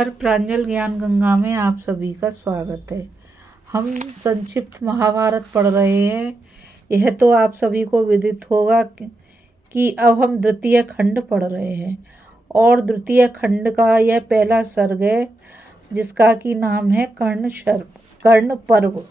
हर प्रांजल ज्ञान गंगा में आप सभी का स्वागत है। हम संक्षिप्त महाभारत पढ़ रहे हैं। यह तो आप सभी को विदित होगा कि अब हम द्वितीय खंड पढ़ रहे हैं और द्वितीय खंड का यह पहला सर्ग है जिसका की नाम है कर्ण पर्व।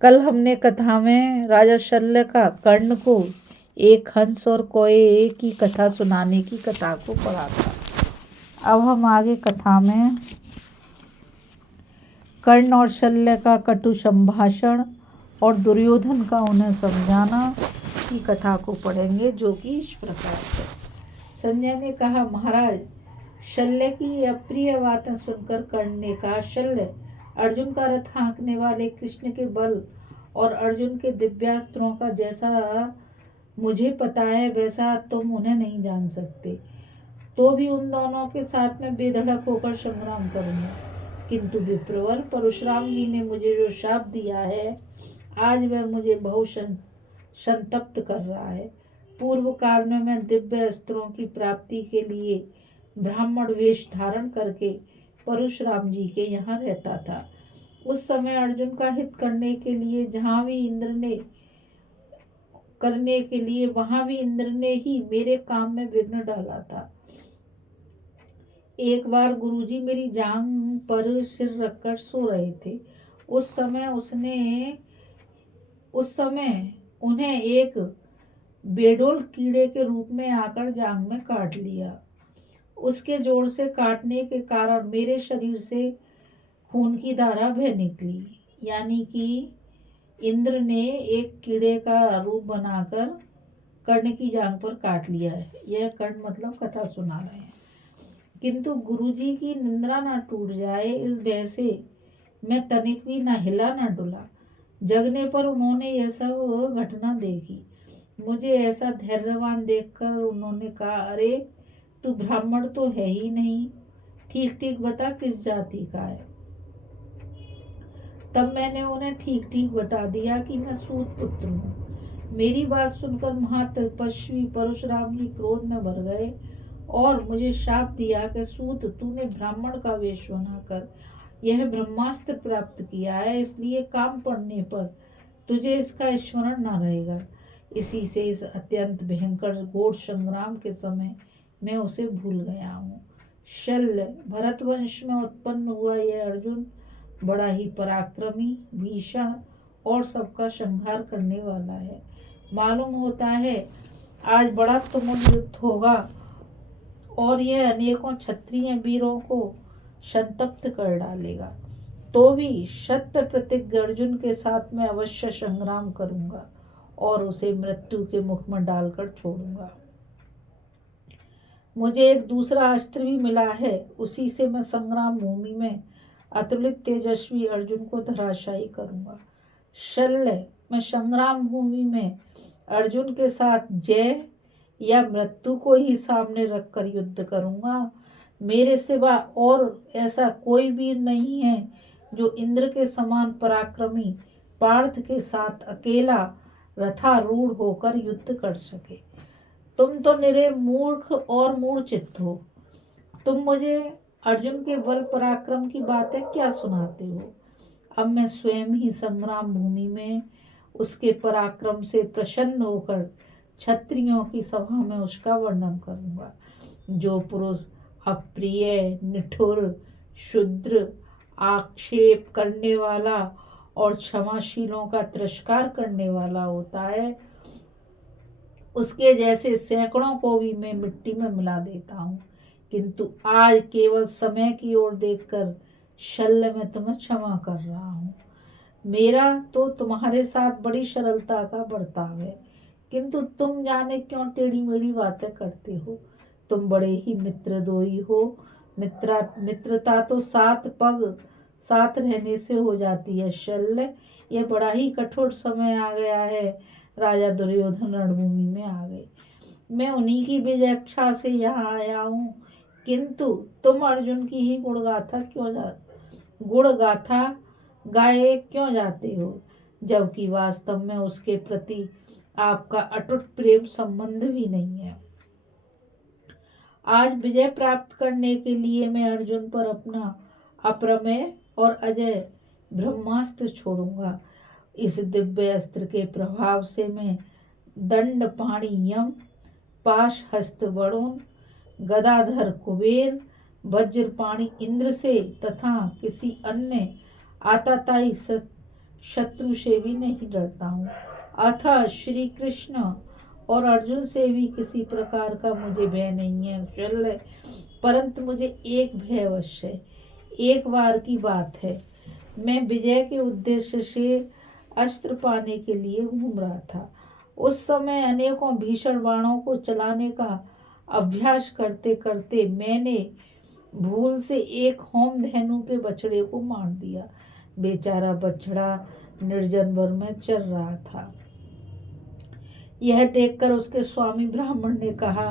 कल हमने कथा में राजा शल्य का कर्ण को एक हंस और कोए की कथा सुनाने की कथा को पढ़ा था। अब हम आगे कथा में कर्ण और शल्य का कटु संभाषण और दुर्योधन का उन्हें समझाना की कथा को पढ़ेंगे, जो कि इस प्रकार है। संजय ने कहा, महाराज, शल्य की अप्रिय बातें सुनकर कर्ण ने कहा, शल्य, अर्जुन का रथ हाँकने वाले कृष्ण के बल और अर्जुन के दिव्यास्त्रों का जैसा मुझे पता है वैसा तुम उन्हें नहीं जान सकते। तो भी उन दोनों के साथ में बेधड़क होकर संग्राम करूंगा। किंतु विप्रवर परशुराम जी ने मुझे जो शाप दिया है, आज वह मुझे बहुत संतप्त कर रहा है। पूर्व काल में मैं दिव्य अस्त्रों की प्राप्ति के लिए ब्राह्मण वेश धारण करके परशुराम जी के यहाँ रहता था। उस समय अर्जुन का हित करने के लिए वहां भी इंद्र ने ही मेरे काम में विघ्न डाला था। एक बार गुरुजी मेरी जांघ पर सिर रखकर सो रहे थे। उस समय उन्हें एक बेडोल कीड़े के रूप में आकर जांघ में काट लिया। उसके जोर से काटने के कारण मेरे शरीर से खून की धारा बह निकली। यानी कि इंद्र ने एक कीड़े का रूप बनाकर कर्ण की जांघ पर काट लिया है। यह कर्ण मतलब कथा सुना रहे हैं। किंतु गुरुजी की निंद्रा न टूट जाए इस भय से मैं तनिक भी न हिला न डुला। जगने पर उन्होंने यह सब घटना देखी। मुझे ऐसा धैर्यवान देखकर उन्होंने कहा, अरे तू ब्राह्मण तो है ही नहीं, ठीक ठीक बता किस जाति का है। तब मैंने उन्हें ठीक ठीक बता दिया कि मैं सूत पुत्र हूँ। मेरी बात सुनकर महातपस्वी परशुराम जी क्रोध में भर गए और मुझे शाप दिया कि सूत, तूने ब्राह्मण का वेश बनाकर यह ब्रह्मास्त्र प्राप्त किया है, इसलिए काम पड़ने पर तुझे इसका स्मरण न रहेगा। इसी से इस अत्यंत भयंकर घोर संग्राम के समय मैं उसे भूल गया हूँ। शल्य, भरतवंश में उत्पन्न हुआ यह अर्जुन बड़ा ही पराक्रमी, भीषण और सबका संहार करने वाला है। मालूम होता है आज बड़ा तुमुल युद्ध होगा और यह अनेकों क्षत्रिय वीरों को संतप्त कर डालेगा। तो भी शत प्रतिज्ञ अर्जुन के साथ में अवश्य संग्राम करूंगा और उसे मृत्यु के मुख में डालकर छोड़ूंगा। मुझे एक दूसरा अस्त्र भी मिला है, उसी से मैं संग्राम भूमि में अतुलित तेजस्वी अर्जुन को धराशायी करूंगा। शल्य, मैं संग्राम भूमि में अर्जुन के साथ जय या मृत्यु को ही सामने रखकर युद्ध करूंगा। मेरे सिवा और ऐसा कोई वीर नहीं है जो इंद्र के समान पराक्रमी पार्थ के साथ अकेला रथारूढ़ होकर युद्ध कर सके। तुम तो निरे मूर्ख और मूर्छित हो। तुम मुझे अर्जुन के बल पराक्रम की बातें क्या सुनाते हो। अब मैं स्वयं ही संग्राम भूमि में उसके पराक्रम से प्रसन्न होकर क्षत्रियों की सभा में उसका वर्णन करूंगा। जो पुरुष अप्रिय, निठुर, शुद्र, आक्षेप करने वाला और क्षमाशीलों का तिरस्कार करने वाला होता है, उसके जैसे सैकड़ों को भी मैं मिट्टी में मिला देता हूँ। किंतु आज केवल समय की ओर देखकर शल्य में तुम्हें क्षमा कर रहा हूँ। मेरा तो तुम्हारे साथ बड़ी सरलता का बर्ताव है, किंतु तुम जाने क्यों टेढ़ी मेढ़ी बातें करते हो। तुम बड़े ही मित्रद्रोही हो। मित्रता तो सात पग साथ रहने से हो जाती है। शल्य, यह बड़ा ही कठोर समय आ गया है। राजा दुर्योधन रणभूमि में आ गए। मैं उन्हीं की विजयक्षा से यहाँ आया हूँ, किंतु तुम अर्जुन की ही गुणगाथा गाए क्यों जाते हो, जबकि वास्तव में उसके प्रति आपका अटूट प्रेम संबंध भी नहीं है। आज विजय प्राप्त करने के लिए मैं अर्जुन पर अपना अप्रमेय और अजय ब्रह्मास्त्र छोड़ूंगा। इस दिव्य अस्त्र के प्रभाव से मैं दंड पाणी यम, पाश हस्त वरुण, गदाधर कुबेर, वज्रपाणी इंद्र से तथा किसी अन्य आताताई शत्रु से भी नहीं डरता हूँ। अतः श्री कृष्ण और अर्जुन से भी किसी प्रकार का मुझे भय नहीं है शल्य, परंतु मुझे एक भय अवश्य है। एक बार की बात है, मैं विजय के उद्देश्य से अस्त्र पाने के लिए घूम रहा था। उस समय अनेकों भीषण बाणों को चलाने का अभ्यास करते करते मैंने भूल से एक होम धेनु के बछड़े को मार दिया। बेचारा बछड़ा निर्जन वन में चल रहा था। यह देखकर उसके स्वामी ब्राह्मण ने कहा,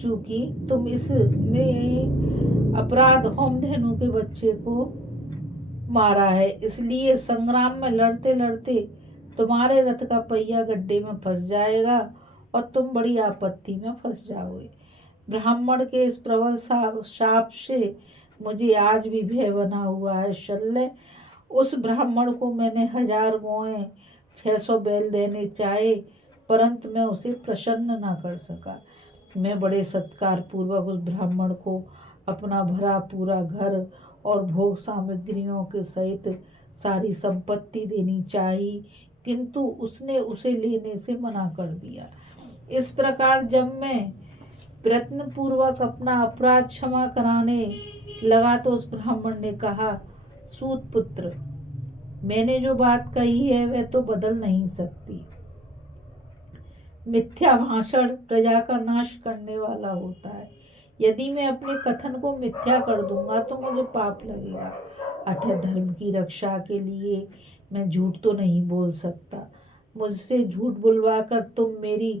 चूंकि तुम इसने अपराध होम धेनु के बच्चे को मारा है, इसलिए संग्राम में लड़ते लड़ते तुम्हारे रथ का पहिया गड्ढे में फंस जाएगा और तुम बड़ी आपत्ति में फंस जाओगे। ब्राह्मण के इस प्रबल शाप से मुझे आज भी भय बना हुआ है शल्य। उस ब्राह्मण को मैंने 1000 गौएं 600 बैल देने चाहे, परंतु मैं उसे प्रसन्न ना कर सका। मैं बड़े सत्कार पूर्वक उस ब्राह्मण को अपना भरा पूरा घर और भोग सामग्रियों के सहित सारी संपत्ति देनी चाहिए, किंतु उसने उसे लेने से मना कर दिया। इस प्रकार जब मैं प्रयत्न पूर्वक अपना अपराध क्षमा कराने लगा तो उस ब्राह्मण ने कहा, सूत पुत्र, मैंने जो बात कही है वह तो बदल नहीं सकती। मिथ्या भाषण प्रजा का नाश करने वाला होता है। यदि मैं अपने कथन को मिथ्या कर दूंगा तो मुझे पाप लगेगा। अतः धर्म की रक्षा के लिए मैं झूठ तो नहीं बोल सकता। मुझसे झूठ बुलवा कर तुम मेरी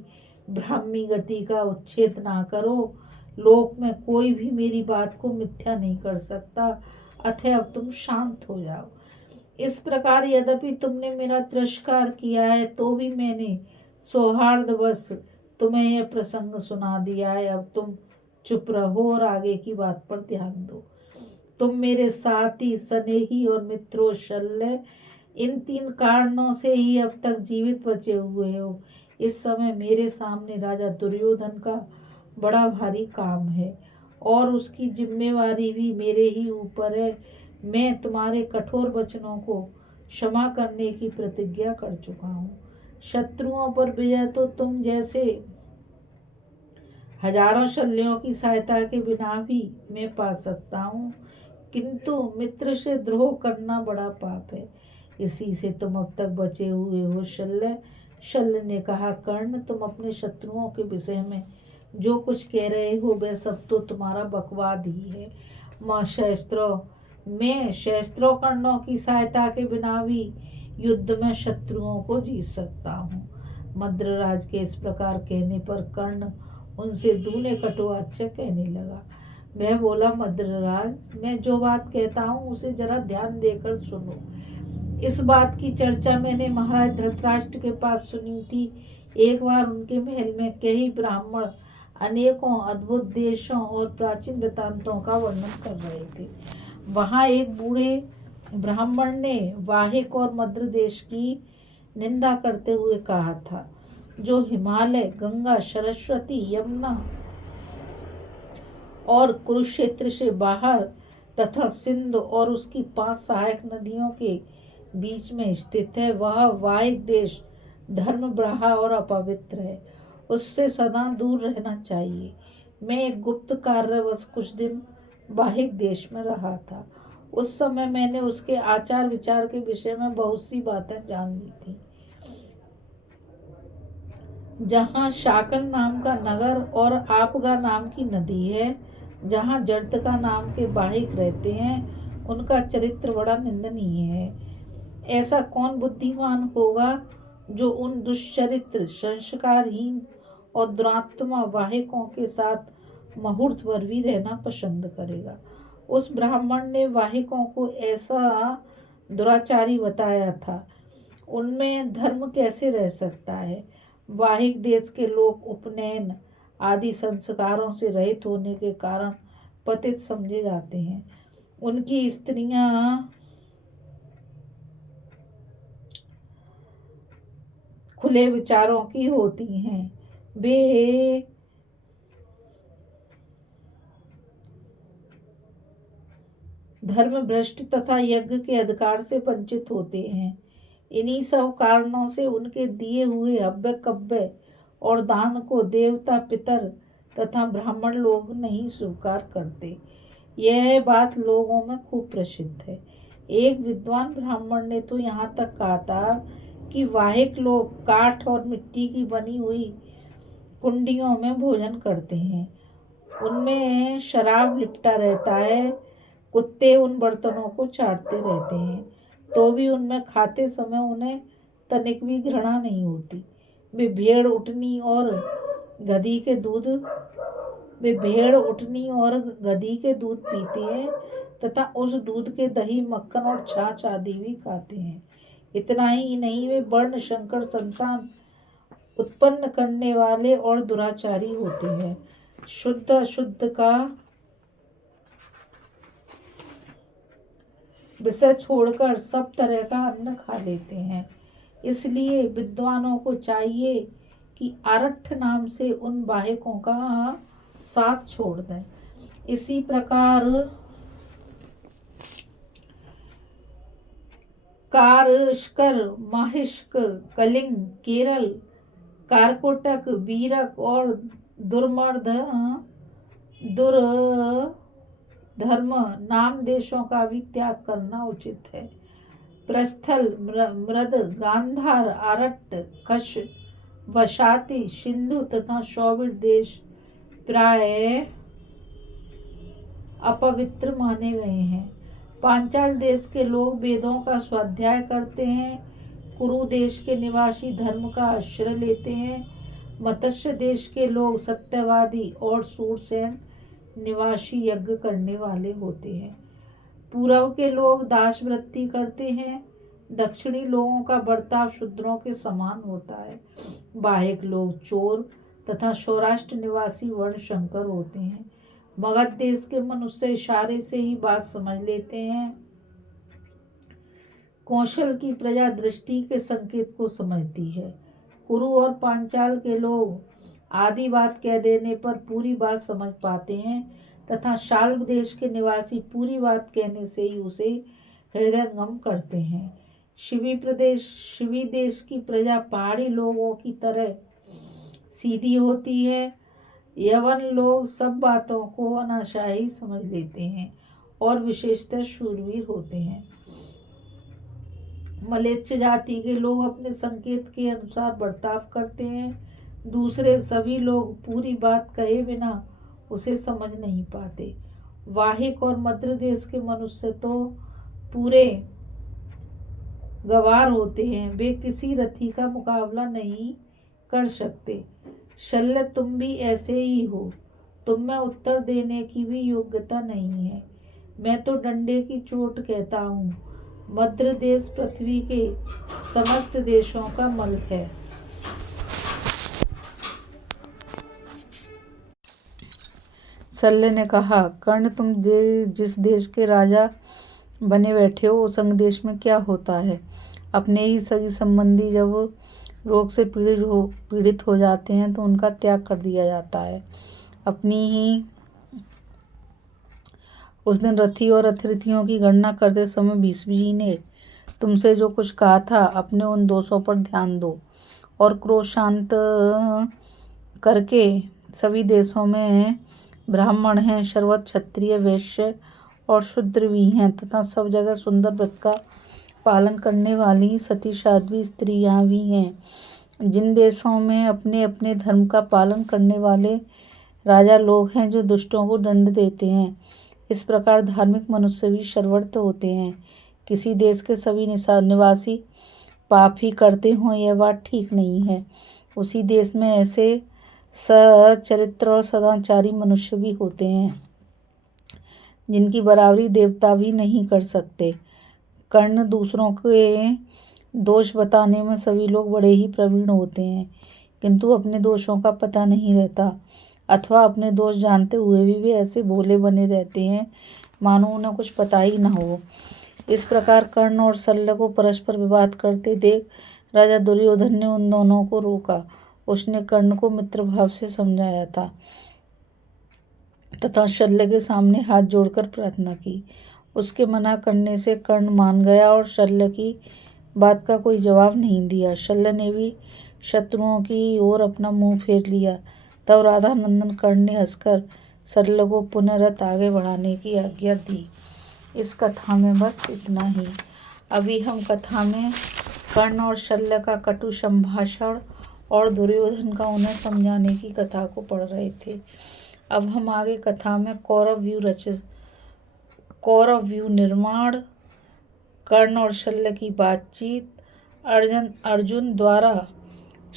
ब्राह्मी गति का उच्छेद ना करो। लोक में कोई भी मेरी बात को मिथ्या नहीं कर सकता। अतः अब तुम शांत हो जाओ। इस प्रकार यद्यपि तुमने मेरा तिरस्कार किया है तो भी मैंने सौहार्दवश तुम्हें यह प्रसंग सुना दिया है। अब तुम चुप रहो और आगे की बात पर ध्यान दो। तुम मेरे साथी, स्नेही और मित्रों शल्य, इन 3 कारणों से ही अब तक जीवित बचे हुए हो। इस समय मेरे सामने राजा दुर्योधन का बड़ा भारी काम है और उसकी जिम्मेवारी भी मेरे ही ऊपर है। मैं तुम्हारे कठोर वचनों को क्षमा करने की प्रतिज्ञा कर चुका हूँ। शत्रुओं पर विजय तो तुम जैसे हजारों शल्यों की सहायता के बिना भी मैं पा सकता हूँ, किंतु मित्र से द्रोह करना बड़ा पाप है। इसी से तुम अब तक बचे हुए हो शल्य। शल्य ने कहा, कर्ण, तुम अपने शत्रुओं के विषय में जो कुछ कह रहे हो वह सब तो तुम्हारा बकवाद ही है। मैं शस्त्रों कर्णों की सहायता के बिना भी युद्ध में शत्रुओं को जीत सकता हूँ। मद्रराज के इस प्रकार कहने पर कर्ण उनसे दूने कटुवाच्य कहने लगा। मैं बोला, मद्रराज, मैं जो बात कहता हूँ उसे जरा ध्यान देकर सुनो। इस बात की चर्चा मैंने महाराज धृतराष्ट्र के पास सुनी थी। एक बार उनके महल में कई ब्राह्मण अनेकों अद्भुत देशों और प्राचीन वृत्तांतों का वर्णन कर रहे थे। वहाँ एक बूढ़े ब्राह्मण ने वाहिक और मद्र देश की निंदा करते हुए कहा था, जो हिमालय, गंगा, सरस्वती, यमुना और कुरुक्षेत्र से बाहर तथा सिंधु और उसकी 5 सहायक नदियों के बीच में स्थित है, वह वाहिक देश धर्मब्राहा और अपवित्र है। उससे सदा दूर रहना चाहिए। मैं एक गुप्त कार्यवश कुछ दिन वाहिक देश में रहा था। उस समय मैंने उसके आचार विचार के विषय में बहुत सी बातें जान ली थी। जहाँ शाकन नाम का नगर और आपगा नाम की नदी है, जहाँ जड़तका नाम के वाहिक रहते हैं, उनका चरित्र बड़ा निंदनीय है। ऐसा कौन बुद्धिमान होगा जो उन दुष्चरित्र, संस्कारहीन और दुरात्मा वाहिकों के साथ मुहूर्त भर भी रहना पसंद करेगा। उस ब्राह्मण ने वाहिकों को ऐसा दुराचारी बताया था। उनमें धर्म कैसे रह सकता है। वाहिक देश के लोग उपनयन आदि संस्कारों से रहित होने के कारण पतित समझे जाते हैं। उनकी स्त्रियां खुले विचारों की होती हैं। वे धर्म भ्रष्ट तथा यज्ञ के अधिकार से वंचित होते हैं। इन्हीं सब कारणों से उनके दिए हुए हव्य कव्य और दान को देवता, पितर तथा ब्राह्मण लोग नहीं स्वीकार करते। यह बात लोगों में खूब प्रसिद्ध है। एक विद्वान ब्राह्मण ने तो यहाँ तक कहा था कि वाहिक लोग काठ और मिट्टी की बनी हुई कुंडियों में भोजन करते हैं। उनमें शराब लिपटा रहता है। कुत्ते उन बर्तनों को चाटते रहते हैं, तो भी उनमें खाते समय उन्हें तनिक भी घृणा नहीं होती। वे भेड़ उठनी और गधी के दूध पीते हैं तथा उस दूध के दही, मक्खन और छाछ आदि भी खाते हैं। इतना ही नहीं, वे वर्ण शंकर संतान उत्पन्न करने वाले और दुराचारी होते हैं। शुद्ध अशुद्ध का विषय छोड़कर सब तरह का अन्न खा लेते हैं। इसलिए विद्वानों को चाहिए कि आरठ नाम से उन वाहिकों का साथ छोड़ दें। इसी प्रकार कारष्कर, माहिष्क, कलिंग, केरल, कारकोटक, बीरक और दुर्धर्म नाम देशों का भी त्याग करना उचित है। प्रस्थल, मृद, गांधार, आरट्ट, कश, वशाति, सिंधु तथा शौविर देश प्राय अपवित्र माने गए हैं। पांचाल देश के लोग वेदों का स्वाध्याय करते हैं। कुरु देश के निवासी धर्म का आश्रय लेते हैं। मत्स्य देश के लोग सत्यवादी और सूरसेन निवासी यज्ञ करने वाले होते हैं। पूर्व के लोग दास वृत्ति करते हैं। दक्षिणी लोगों का बर्ताव शूद्रों के समान होता है। वाहिक लोग चोर तथा सौराष्ट्र निवासी वर्ण शंकर होते हैं। मगध देश के मनुष्य इशारे से ही बात समझ लेते हैं। कौशल की प्रजा दृष्टि के संकेत को समझती है। कुरु और पांचाल के लोग आदि बात कह देने पर पूरी बात समझ पाते हैं तथा शाल्व देश के निवासी पूरी बात कहने से ही उसे हृदयंगम करते हैं। शिवी देश की प्रजा पहाड़ी लोगों की तरह सीधी होती है। यवन लोग सब बातों को अनाशाही समझ लेते हैं और विशेषतः शूरवीर होते हैं। मलेच्छ जाति के लोग अपने संकेत के अनुसार बर्ताव करते हैं। दूसरे सभी लोग पूरी बात कहे बिना उसे समझ नहीं पाते। वाहिक और मद्र देश के मनुष्य तो पूरे गवार होते हैं। वे किसी रथी का मुकाबला नहीं कर सकते। शल्य, तुम भी ऐसे ही हो। तुम में उत्तर देने की भी योग्यता नहीं है। मैं तो डंडे की चोट कहता हूँ। मद्र देश पृथ्वी के समस्त देशों का मल है। शल्य ने कहा, कर्ण, तुम जिस देश के राजा बने बैठे हो, उस अंग देश में क्या होता है? अपने ही सगी संबंधी जब रोग से पीड़ित हो जाते हैं तो उनका त्याग कर दिया जाता है। अपनी ही उस दिन रथी और अतिथियों की गणना करते समय भीष्म जी ने तुमसे जो कुछ कहा था, अपने उन दोषों पर ध्यान दो और क्रोध शांत करके सभी देशों में ब्राह्मण हैं, सर्वत्र क्षत्रिय, वैश्य और शूद्र भी हैं तथा सब जगह सुंदर व्रत का पालन करने वाली सती साध्वी स्त्रियां भी हैं। जिन देशों में अपने अपने धर्म का पालन करने वाले राजा लोग हैं जो दुष्टों को दंड देते हैं, इस प्रकार धार्मिक मनुष्य भी सर्वत्र होते हैं। किसी देश के सभी निवासी पाप ही करते हों यह बात ठीक नहीं है। उसी देश में ऐसे सचरित्र और सदाचारी मनुष्य भी होते हैं जिनकी बराबरी देवता भी नहीं कर सकते। कर्ण, दूसरों के दोष बताने में सभी लोग बड़े ही प्रवीण होते हैं, किंतु अपने दोषों का पता नहीं रहता, अथवा अपने दोष जानते हुए भी ऐसे भोले बने रहते हैं मानो उन्हें कुछ पता ही न हो। इस प्रकार कर्ण और शल्य को परस्पर विवाद करते देख राजा दुर्योधन ने उन दोनों को रोका। उसने कर्ण को मित्र भाव से समझाया था तथा शल्य के सामने हाथ जोड़कर प्रार्थना की। उसके मना करने से कर्ण मान गया और शल्य की बात का कोई जवाब नहीं दिया। शल्य ने भी शत्रुओं की ओर अपना मुंह फेर लिया। तब राधा नंदन कर्ण ने हंसकर शल्य को पुनः रथ आगे बढ़ाने की आज्ञा दी। इस कथा में बस इतना ही। अभी हम कथा में कर्ण और शल्य का कटु संभाषण और दुर्योधन का उन्हें समझाने की कथा को पढ़ रहे थे। अब हम आगे कथा में कौरव व्यू निर्माण, कर्ण और शल्य की बातचीत, अर्जुन द्वारा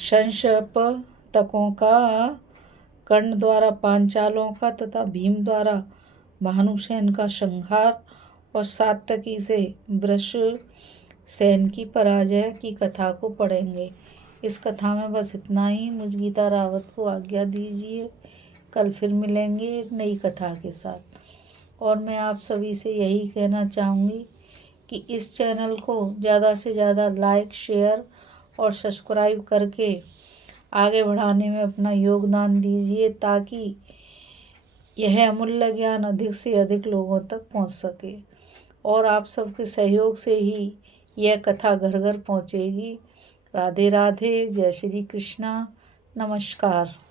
संशयपतकों का, कर्ण द्वारा पांचालों का तथा भीम द्वारा भानुसेन का संहार और सात्यकी से वृषसेन की पराजय की कथा को पढ़ेंगे। इस कथा में बस इतना ही। मुझ गीता रावत को आज्ञा दीजिए। कल फिर मिलेंगे एक नई कथा के साथ। और मैं आप सभी से यही कहना चाहूँगी कि इस चैनल को ज़्यादा से ज़्यादा लाइक, शेयर और सब्सक्राइब करके आगे बढ़ाने में अपना योगदान दीजिए, ताकि यह अमूल्य ज्ञान अधिक से अधिक लोगों तक पहुंच सके। और आप सबके सहयोग से ही यह कथा घर घर पहुंचेगी। राधे राधे। जय श्री कृष्णा। नमस्कार।